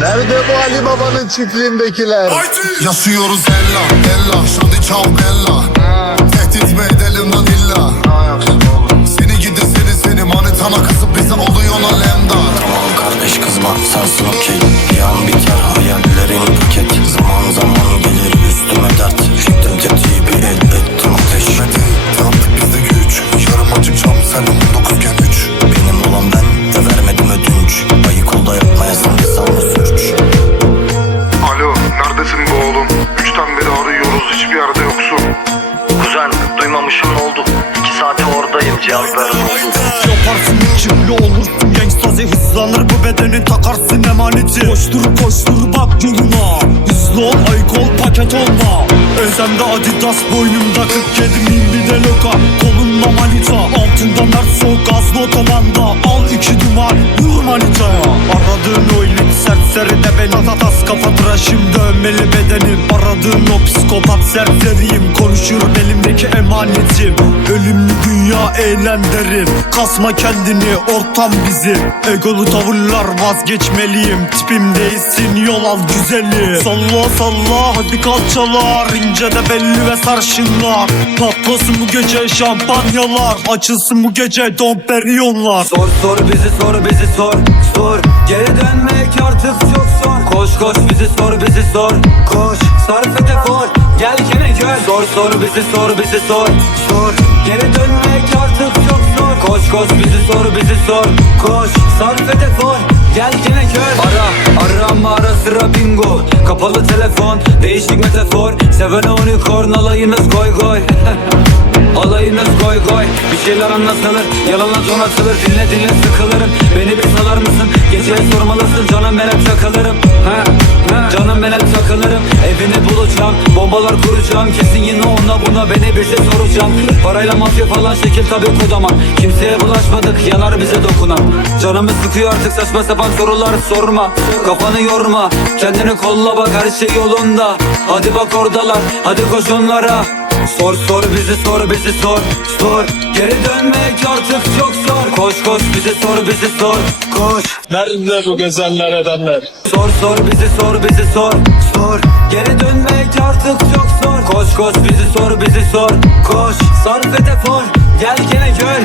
Nerede bu Ali Baba'nın çiftliğindekiler? Yaşıyoruz ella ella. Şadi çav bella. Tehdit mi edelim lan illa? Seni ne oldu Yaparsın kirli olursun Gangstazi hızlanır. Bu bedenin takarsın emaneti. Koştur koştur bak yoluna. Hızlı ol ayık ol paket olma. Ezemde adidas boynumda 47 mil bir de loka. Kolumda manita altında mert gazlı otomanda Al iki duman vur manitaya Aradığın o ilik serseri de ben Atatas kafa tıraşım dövmeli bedenim. Aradığın o psikopat serseriyim Konuşur elimdeki emanetim Ölümlü eğlen derim Kasma kendini ortam bizim. Egolu tavırlar vazgeçmeliyim. Tipim değilsin yol al güzeli Salla salla hadi kalçalar. İnce de belli ve sarışınlar. Patlasın bu gece şampanyalar. Açılsın bu gece domperyonlar Sor sor bizi sor bizi sor sor. Geri dönmek artık çok zor. Koş koş bizi sor bizi sor. Koş sarf et efor Gel gene gör Sor sor bizi sor bizi sor sor. Geri dönmek Koş bizi sor bizi sor. Koş. Sarf et efor Gel gene gör. Ara arama ara sıra bingo. Kapalı telefon değişik metafor. Sevene unicorn alayınız koy koy Alayınız koy koy. Bir şeyler anlatılır Yalanla donatılır Dinle dinle sıkılırım. Beni bir salar mısın? Geceye sormalısın. Canım ben hep takılırım. Ha, ha. Canım ben hep takılırım. Evini bulacağım Bombalar kuracağım. Kesin yine ona buna Beni bize soracağım. Parayla mafya falan şekil tabi kodaman Kimseye bulaşmadık Yanar bize dokunan. Canımı sıkıyor artık saçma sapan sorular sorma. Kafanı yorma Kendini kolla bak her şey yolunda. Hadi bak oradalar Hadi koş onlara Sor sor bizi sor bizi sor sor. Geri dönmek artık çok zor. Koş koş bizi sor bizi sor Koş. Nerede bu gezenler edenler? Sor sor bizi sor bizi sor sor. Geri dönmek artık çok zor. Koş koş bizi sor bizi sor Koş. Sarf et efor Gel gene gör